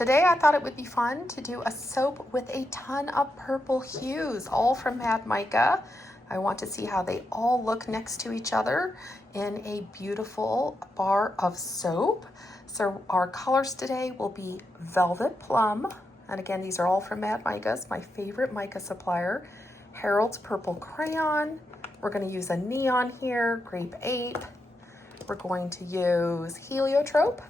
Today I thought it would be fun to do a soap with a ton of purple hues, all from Mad Mica. I want to see how they all look next to each other in a beautiful bar of soap. So our colors today will be Velvet Plum, and again, these are all from Mad Micas, my favorite mica supplier. Harold's Purple Crayon. We're going to use a neon here, Grape Ape. We're going to use Heliotrope.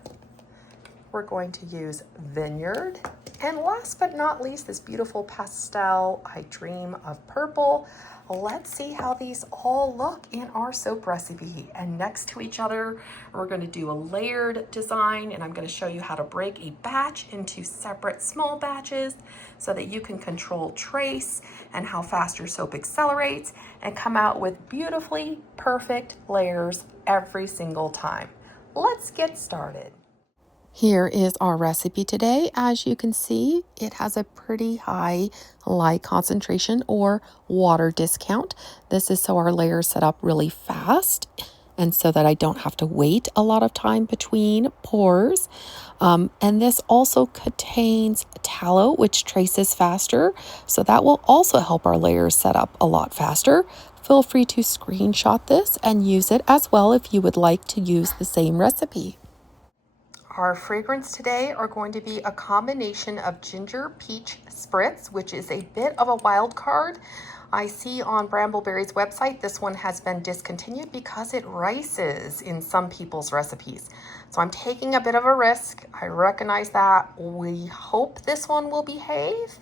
We're going to use Vineyard. And last but not least, this beautiful pastel, I Dream of Purple. Let's see how these all look in our soap recipe. And next to each other, we're going to do a layered design, and I'm going to show you how to break a batch into separate small batches so that you can control trace and how fast your soap accelerates and come out with beautifully perfect layers every single time. Let's get started. Here is our recipe today. As you can see, it has a pretty high lye concentration or water discount. This is so our layers set up really fast and so that I don't have to wait a lot of time between pours. And this also contains tallow, which traces faster. So that will also help our layers set up a lot faster. Feel free to screenshot this and use it as well if you would like to use the same recipe. Our fragrance today are going to be a combination of ginger peach spritz, which is a bit of a wild card. I see on Brambleberry's website this one has been discontinued because it rices in some people's recipes. So I'm taking a bit of a risk. I recognize that. We hope this one will behave.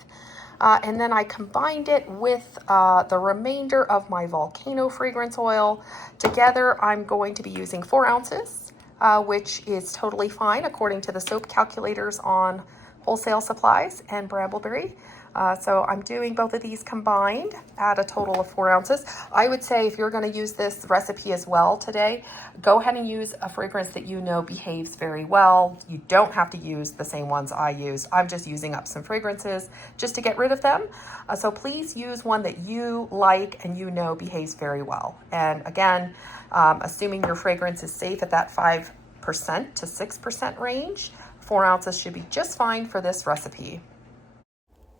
And then I combined it with the remainder of my volcano fragrance oil. Together I'm going to be using 4 ounces. Which is totally fine according to the soap calculators on Wholesale Supplies and Brambleberry. So I'm doing both of these combined at a total of 4 ounces. I would say if you're going to use this recipe as well today, go ahead and use a fragrance that you know behaves very well. You don't have to use the same ones I use. I'm just using up some fragrances just to get rid of them. So please use one that you like and you know behaves very well. And again, assuming your fragrance is safe at that 5% to 6% range, 4 ounces should be just fine for this recipe.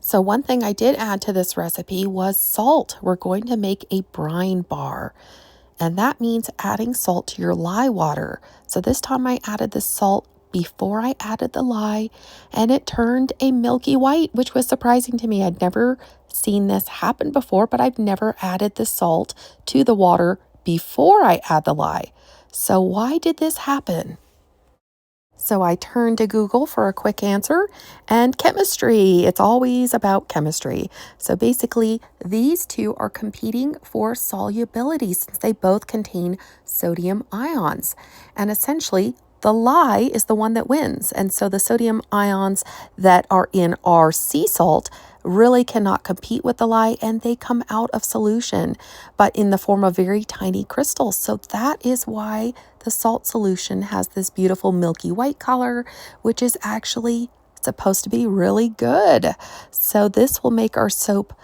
So one thing I did add to this recipe was salt. We're going to make a brine bar, and that means adding salt to your lye water. So this time I added the salt before I added the lye, and it turned a milky white, which was surprising to me. I'd never seen this happen before, but I've never added the salt to the water before I add the lye. So why did this happen? So I turned to Google for a quick answer, and chemistry. It's always about chemistry. So basically, these two are competing for solubility since they both contain sodium ions. And essentially, the lye is the one that wins. And so the sodium ions that are in our sea salt really cannot compete with the lye, and they come out of solution, but in the form of very tiny crystals. So that is why the salt solution has this beautiful milky white color, which is actually supposed to be really good. So this will make our soap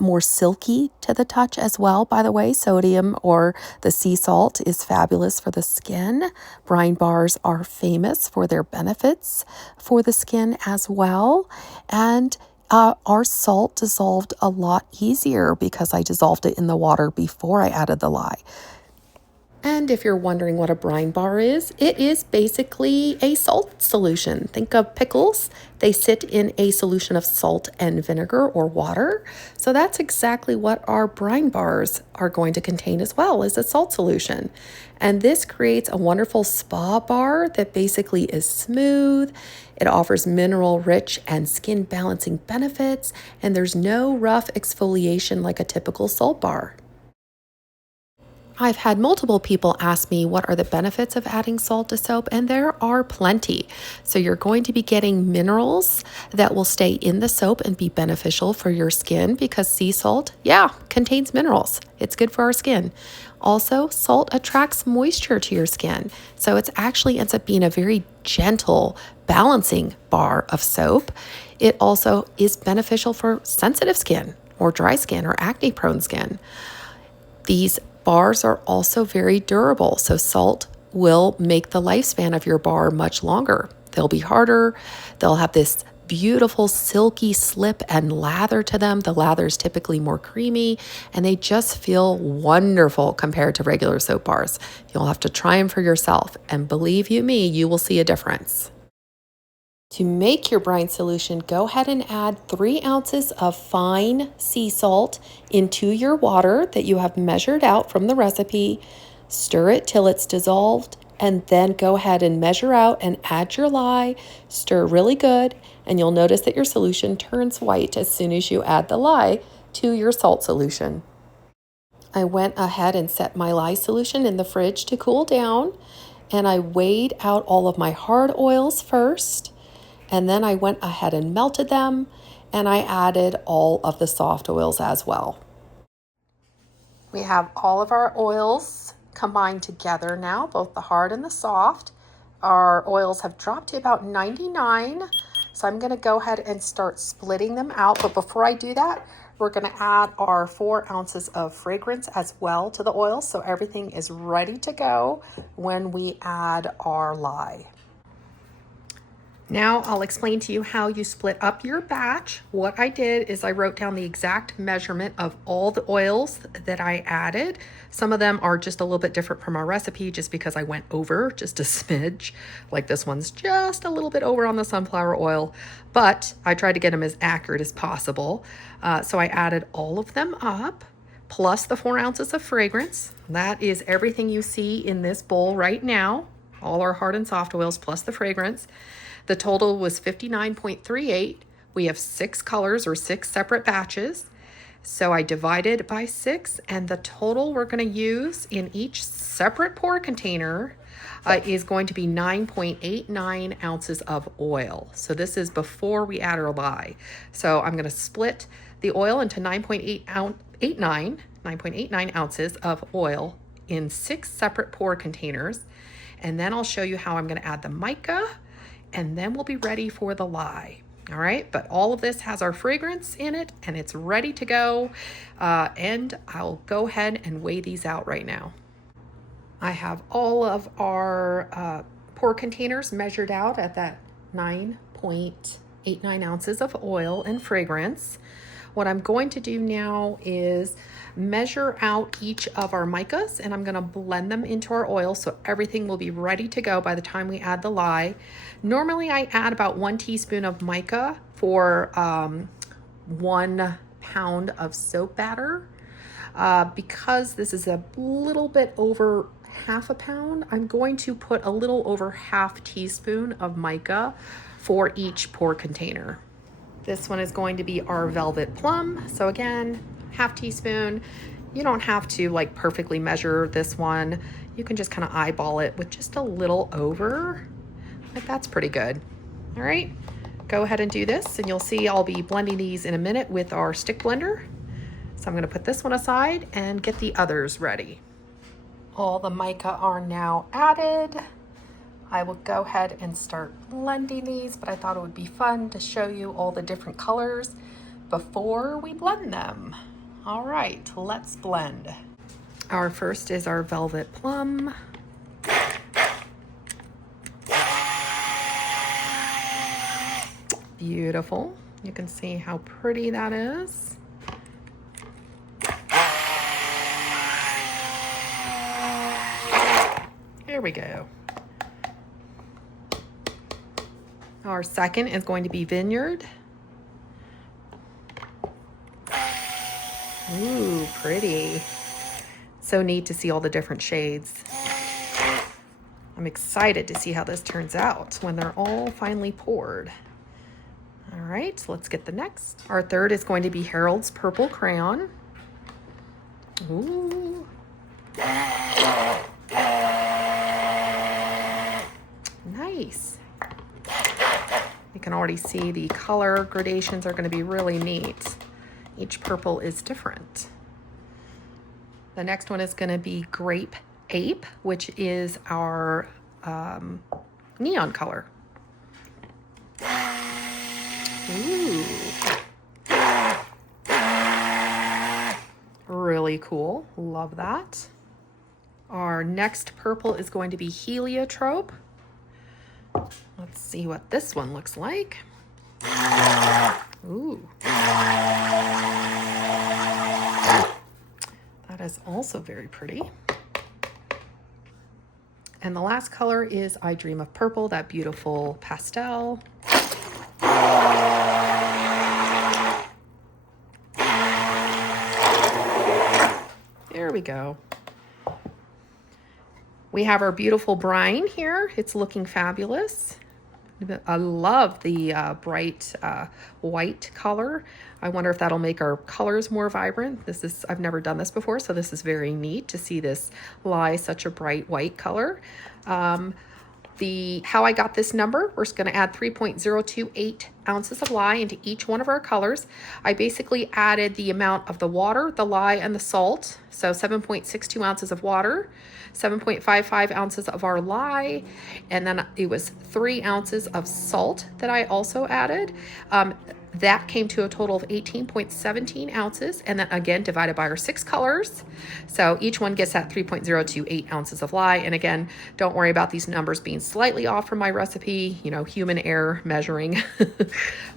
more silky to the touch as well. By the way, sodium or the sea salt is fabulous for the skin. Brine bars are famous for their benefits for the skin as well. And our salt dissolved a lot easier because I dissolved it in the water before I added the lye. And if you're wondering what a brine bar is, it is basically a salt solution. Think of pickles. They sit in a solution of salt and vinegar or water. So that's exactly what our brine bars are going to contain as well, is a salt solution. And this creates a wonderful spa bar that basically is smooth. It offers mineral rich and skin balancing benefits, and there's no rough exfoliation like a typical salt bar. I've had multiple people ask me what are the benefits of adding salt to soap, and there are plenty. So you're going to be getting minerals that will stay in the soap and be beneficial for your skin because sea salt, contains minerals. It's good for our skin. Also, salt attracts moisture to your skin. So it actually ends up being a very gentle balancing bar of soap. It also is beneficial for sensitive skin or dry skin or acne prone skin. These bars are also very durable, so salt will make the lifespan of your bar much longer they'll be harder. They'll have this beautiful silky slip and lather to them. The lather is typically more creamy and they just feel wonderful compared to regular soap bars. You'll have to try them for yourself, and believe you me, you will see a difference. To make your brine solution, go ahead and add 3 ounces of fine sea salt into your water that you have measured out from the recipe. Stir it till it's dissolved, and then go ahead and measure out and add your lye. Stir really good, and you'll notice that your solution turns white as soon as you add the lye to your salt solution. I went ahead and set my lye solution in the fridge to cool down, and I weighed out all of my hard oils first, and then I went ahead and melted them, and I added all of the soft oils as well. We have all of our oils combined together now, both the hard and the soft. Our oils have dropped to about 99, so I'm going to go ahead and start splitting them out. But before I do that, we're going to add our 4 ounces of fragrance as well to the oil, so everything is ready to go when we add our lye. Now I'll explain to you how you split up your batch. What I did is I wrote down the exact measurement of all the oils that I added. Some of them are just a little bit different from our recipe just because I went over just a smidge. Like this one's just a little bit over on the sunflower oil, but I tried to get them as accurate as possible. So I added all of them up, plus the 4 ounces of fragrance. That is everything you see in this bowl right now, all our hard and soft oils plus the fragrance. The total was 59.38. We have 6 colors or 6 separate batches. So I divided by 6, and the total we're going to use in each separate pour container is going to be 9.89 ounces of oil. So this is before we add our lye. So I'm going to split the oil into 9.89 ounces of oil in 6 separate pour containers. And then I'll show you how I'm going to add the mica, and then we'll be ready for the lye. All right, but all of this has our fragrance in it and it's ready to go. And I'll go ahead and weigh these out right now. I have all of our pour containers measured out at that 9.89 ounces of oil and fragrance. What I'm going to do now is measure out each of our micas, and I'm going to blend them into our oil so everything will be ready to go by the time we add the lye. Normally I add about 1 teaspoon of mica for 1 pound of soap batter. Because this is a little bit over half a pound, I'm going to put a little over ½ teaspoon of mica for each pour container. This one is going to be our velvet plum. So again, ½ teaspoon. You don't have to like perfectly measure this one. You can just kind of eyeball it with just a little over. Like that's pretty good. All right, go ahead and do this, and you'll see I'll be blending these in a minute with our stick blender. So I'm going to put this one aside and get the others ready. All the mica are now added. I will go ahead and start blending these, but I thought it would be fun to show you all the different colors before we blend them. All right, let's blend. Our first is our velvet plum. Beautiful. You can see how pretty that is. There we go. Our second is going to be vineyard. Ooh, pretty. So neat to see all the different shades. I'm excited to see how this turns out when they're all finally poured. All right, let's get the next. Our third is going to be Harold's Purple Crayon. Ooh. Nice. You can already see the color gradations are going to be really neat. Each purple is different. The next one is going to be Grape Ape, which is our neon color. Ooh. Really cool. Love that. Our next purple is going to be Heliotrope. Let's see what this one looks like. Ooh. That is also very pretty. And the last color is I Dream of Purple, that beautiful pastel. There we go. We have our beautiful brine here. It's looking fabulous. I love the bright white color. I wonder if that'll make our colors more vibrant. I've never done this before, so this is very neat to see this lye such a bright white color. How I got this number, we're just going to add 3.028 ounces of lye into each one of our colors. I basically added the amount of the water, the lye, and the salt. So 7.62 ounces of water, 7.55 ounces of our lye, and then it was 3 ounces of salt that I also added. That came to a total of 18.17 ounces, and then again divided by our 6 colors. So each one gets that 3.028 ounces of lye. And again, don't worry about these numbers being slightly off from my recipe, you know, human error measuring.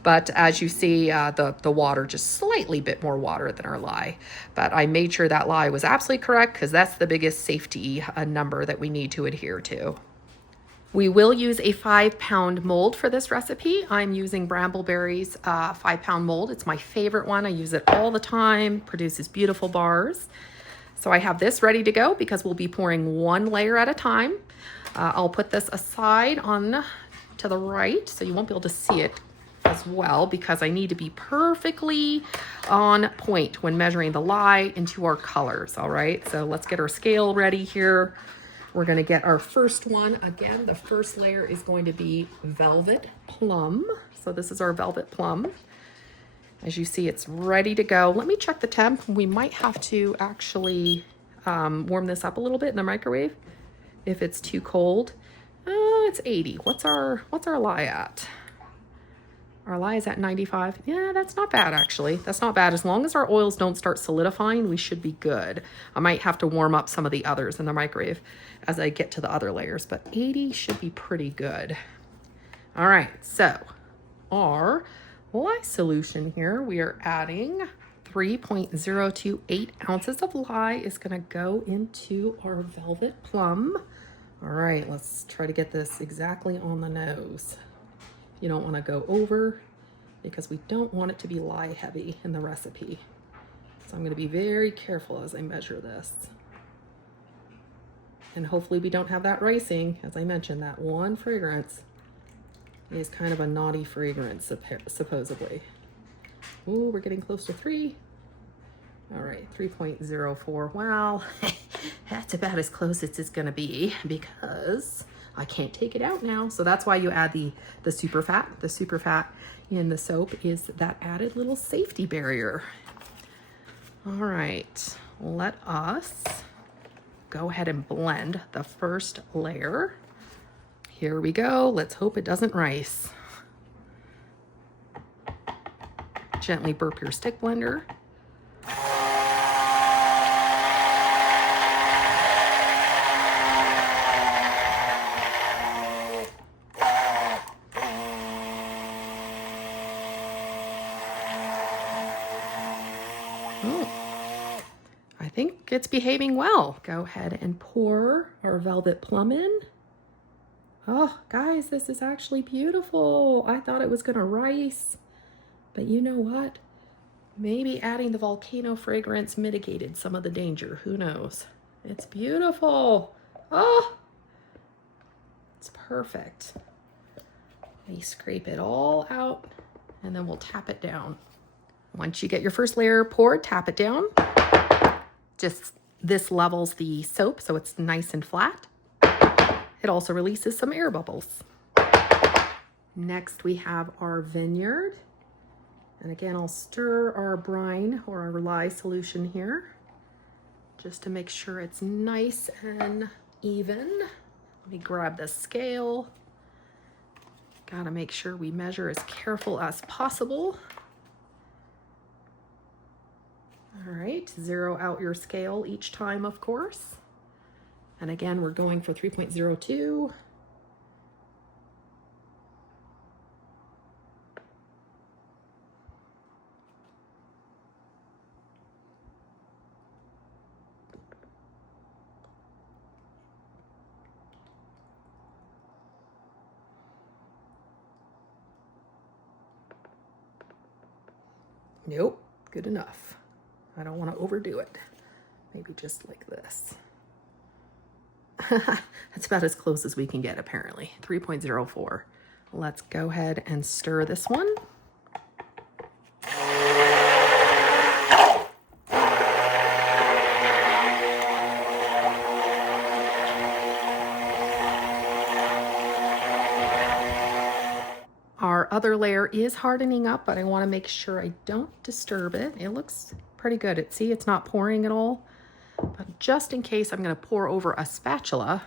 But as you see, the water just slightly bit more water than our lye. But I made sure that lye was absolutely correct because that's the biggest safety number that we need to adhere to. We will use a 5-pound mold for this recipe. I'm using Brambleberry's 5-pound mold. It's my favorite one. I use it all the time, produces beautiful bars. So I have this ready to go because we'll be pouring 1 layer at a time. I'll put this aside on to the right so you won't be able to see it as well because I need to be perfectly on point when measuring the lye into our colors. All right, so let's get our scale ready here. We're going to get our first one. Again, the first layer is going to be Velvet Plum. So this is our Velvet Plum. As you see, it's ready to go. Let me check the temp. We might have to actually warm this up a little bit in the microwave if it's too cold. It's 80. What's our lye at? Our lye is at 95. Yeah, that's not bad actually. That's not bad. As long as our oils don't start solidifying, we should be good. I might have to warm up some of the others in the microwave as I get to the other layers, but 80 should be pretty good. All right, so our lye solution here, we are adding 3.028 ounces of lye is gonna go into our Velvet Plum. All right, let's try to get this exactly on the nose. You don't want to go over because we don't want it to be lye heavy in the recipe. So I'm going to be very careful as I measure this. And hopefully we don't have that ricing. As I mentioned, that one fragrance is kind of a naughty fragrance, supposedly. Ooh, we're getting close to 3. All right, 3.04. Wow, that's about as close as it's going to be because I can't take it out now. So that's why you add the super fat. The super fat in the soap is that added little safety barrier. All right, let us go ahead and blend the first layer. Here we go. Let's hope it doesn't rice. Gently burp your stick blender. I think it's behaving well. Go ahead and pour our Velvet Plum in. Oh, guys, this is actually beautiful. I thought it was gonna rice, but you know what? Maybe adding the volcano fragrance mitigated some of the danger. Who knows? It's beautiful. Oh, it's perfect. We scrape it all out and then we'll tap it down. Once you get your first layer poured, tap it down. Just this levels the soap so it's nice and flat. It also releases some air bubbles. Next we have our Vineyard. And again, I'll stir our brine or our lye solution here just to make sure it's nice and even. Let me grab the scale. Gotta make sure we measure as careful as possible. All right, zero out your scale each time, of course. And again, we're going for 3.02. Nope, good enough. I don't want to overdo it. Maybe just like this. That's about as close as we can get, apparently. 3.04. Let's go ahead and stir this one. Our other layer is hardening up, but I want to make sure I don't disturb it. It looks pretty good. See, it's not pouring at all. But just in case, I'm going to pour over a spatula.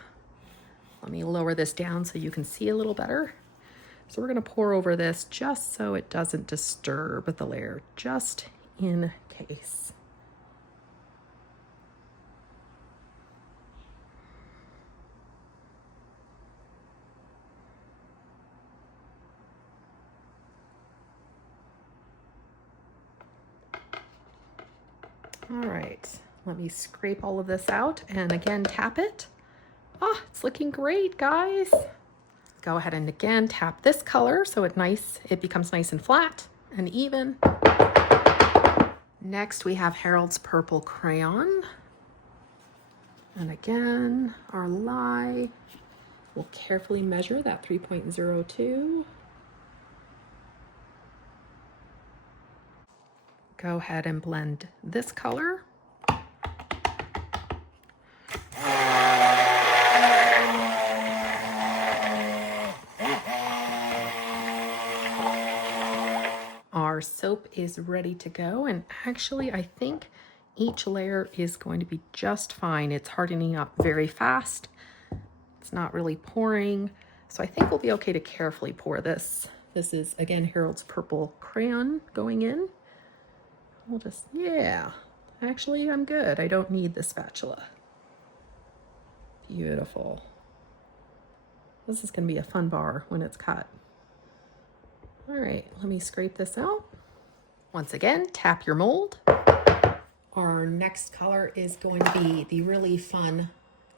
Let me lower this down so you can see a little better. So we're going to pour over this just so it doesn't disturb the layer, just in case. All right, let me scrape all of this out and again tap it. Oh, it's looking great, guys. Go ahead and again tap this color so it becomes nice and flat and even. Next we have Harold's Purple Crayon. And again, our lye. We'll carefully measure that 3.02. Go ahead and blend this color. Our soap is ready to go, and actually I think each layer is going to be just fine. It's hardening up very fast. It's not really pouring, so I think we'll be okay to carefully pour this. This is again Harold's Purple Crayon going in. We'll just, yeah, actually I'm good. I don't need the spatula. Beautiful. This is going to be a fun bar when it's cut. All right, let me scrape this out. Once again, tap your mold. Our next color is going to be the really fun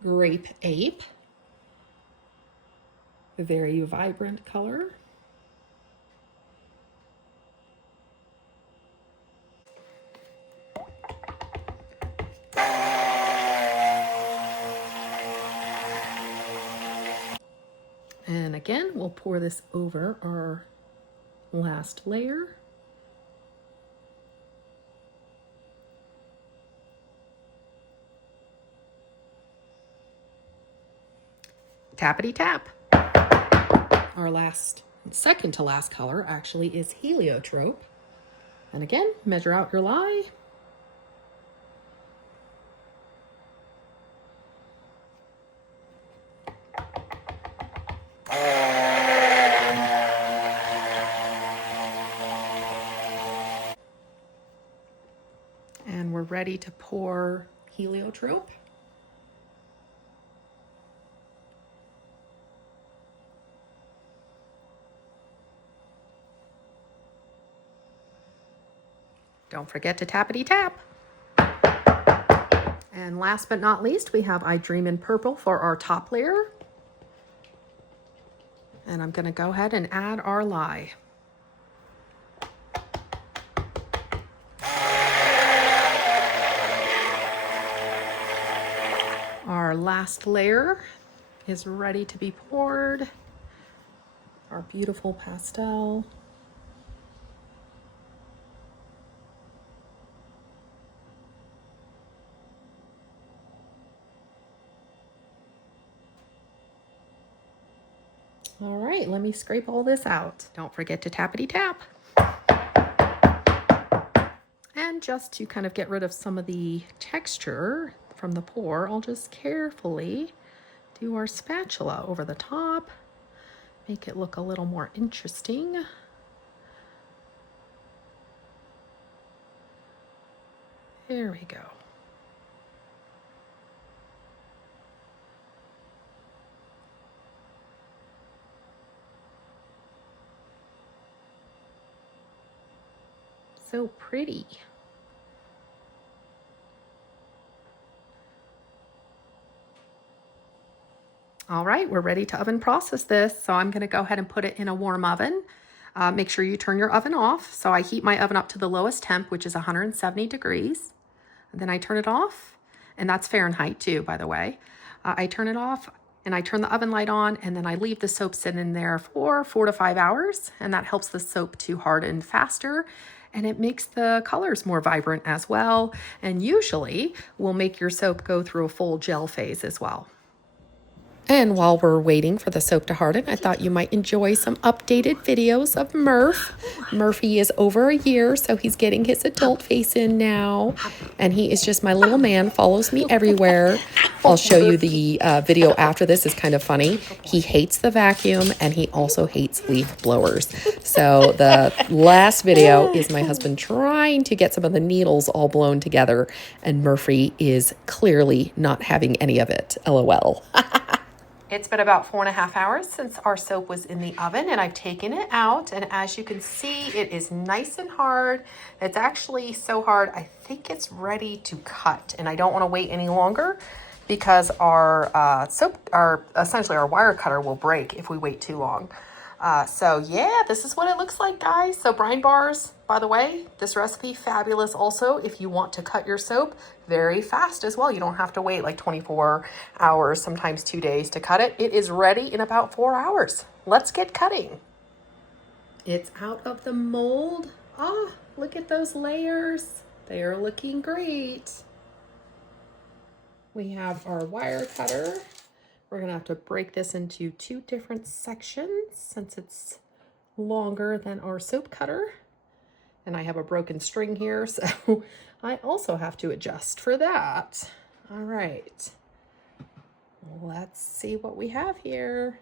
Grape Ape. A very vibrant color. And again, we'll pour this over our last layer. Tappity tap. Our second to last color actually is Heliotrope. And again, measure out your lye. And we're ready to pour Heliotrope. Don't forget to tappity tap. And last but not least, we have I Dream in Purple for our top layer. And I'm going to go ahead and add our lye. Our last layer is ready to be poured. Our beautiful pastel. All right, let me scrape all this out. Don't forget to tappity tap. And just to kind of get rid of some of the texture from the pour, I'll just carefully do our spatula over the top, make it look a little more interesting. There we go. So pretty. All right, we're ready to oven process this. So I'm gonna go ahead and put it in a warm oven. make sure you turn your oven off. So I heat my oven up to the lowest temp, which is 170 degrees. And then I turn it off, and that's Fahrenheit too, by the way. I turn it off and I turn the oven light on, and then I leave the soap sitting in there for 4 to 5 hours, and that helps the soap to harden faster, and it makes the colors more vibrant as well, and usually will make your soap go through a full gel phase as well. And while we're waiting for the soap to harden, I thought you might enjoy some updated videos of Murph. Murphy is over a year, so he's getting his adult face in now. And he is just my little man, follows me everywhere. I'll show you the video after this. It's kind of funny. He hates the vacuum, and he also hates leaf blowers. So the last video is my husband trying to get some of the needles all blown together, and Murphy is clearly not having any of it. LOL. It's been about 4.5 hours since our soap was in the oven, and I've taken it out, and as you can see, it is nice and hard. It's actually so hard, I think it's ready to cut, and I don't want to wait any longer because our essentially our wire cutter will break if we wait too long. So yeah, this is what it looks like, guys. So brine bars, by the way, this recipe, fabulous also if you want to cut your soap very fast as well. You don't have to wait like 24 hours, sometimes 2 days to cut it. It is ready in about 4 hours. Let's get cutting. It's out of the mold. Ah, look at those layers. They are looking great. We have our wire cutter. We're gonna have to break this into 2 different sections since it's longer than our soap cutter. And I have a broken string here, so I also have to adjust for that. All right, let's see what we have here.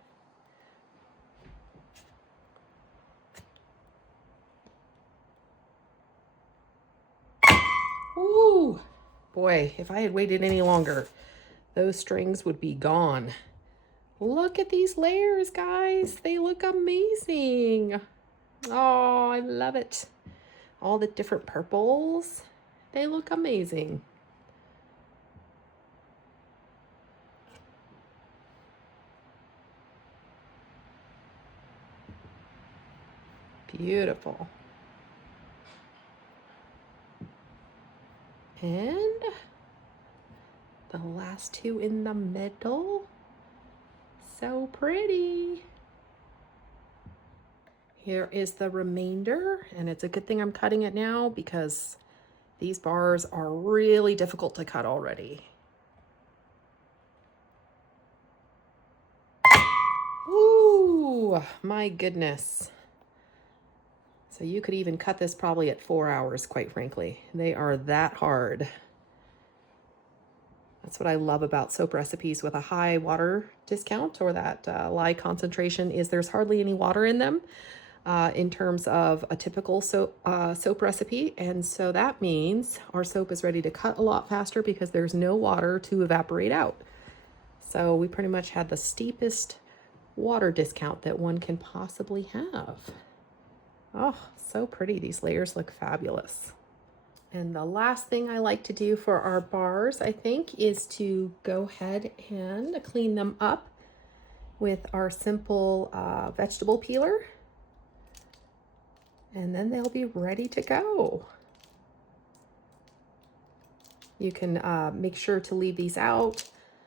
Ooh, boy, if I had waited any longer, those strings would be gone. Look at these layers, guys. They look amazing. Oh, I love it. All the different purples. They look amazing. Beautiful. And the last 2 in the middle. So pretty. Here is the remainder, and it's a good thing I'm cutting it now because these bars are really difficult to cut already. Ooh, my goodness. So you could even cut this probably at 4 hours, quite frankly. They are that hard. That's what I love about soap recipes with a high water discount or that lye concentration is there's hardly any water in them in terms of a typical soap recipe. And so that means our soap is ready to cut a lot faster because there's no water to evaporate out. So we pretty much had the steepest water discount that one can possibly have. Oh, so pretty. These layers look fabulous. And the last thing I like to do for our bars, I think, is to go ahead and clean them up with our simple vegetable peeler. And then they'll be ready to go. You can make sure to leave these out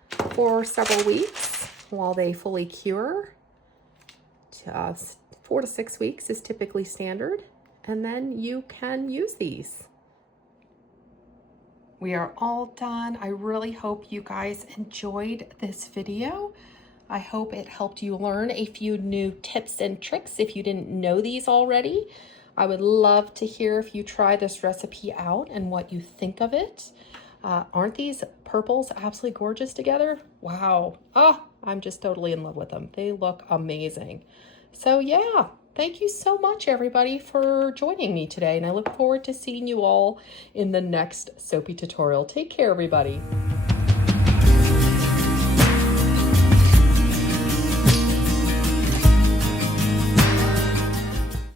for several weeks while they fully cure. 4 to 6 weeks is typically standard. And then you can use these. We are all done. I really hope you guys enjoyed this video. I hope it helped you learn a few new tips and tricks if you didn't know these already. I would love to hear if you try this recipe out and what you think of it. Aren't these purples absolutely gorgeous together? Wow. I'm just totally in love with them. They look amazing. So yeah. Thank you so much, everybody, for joining me today, and I look forward to seeing you all in the next soapy tutorial. Take care, everybody.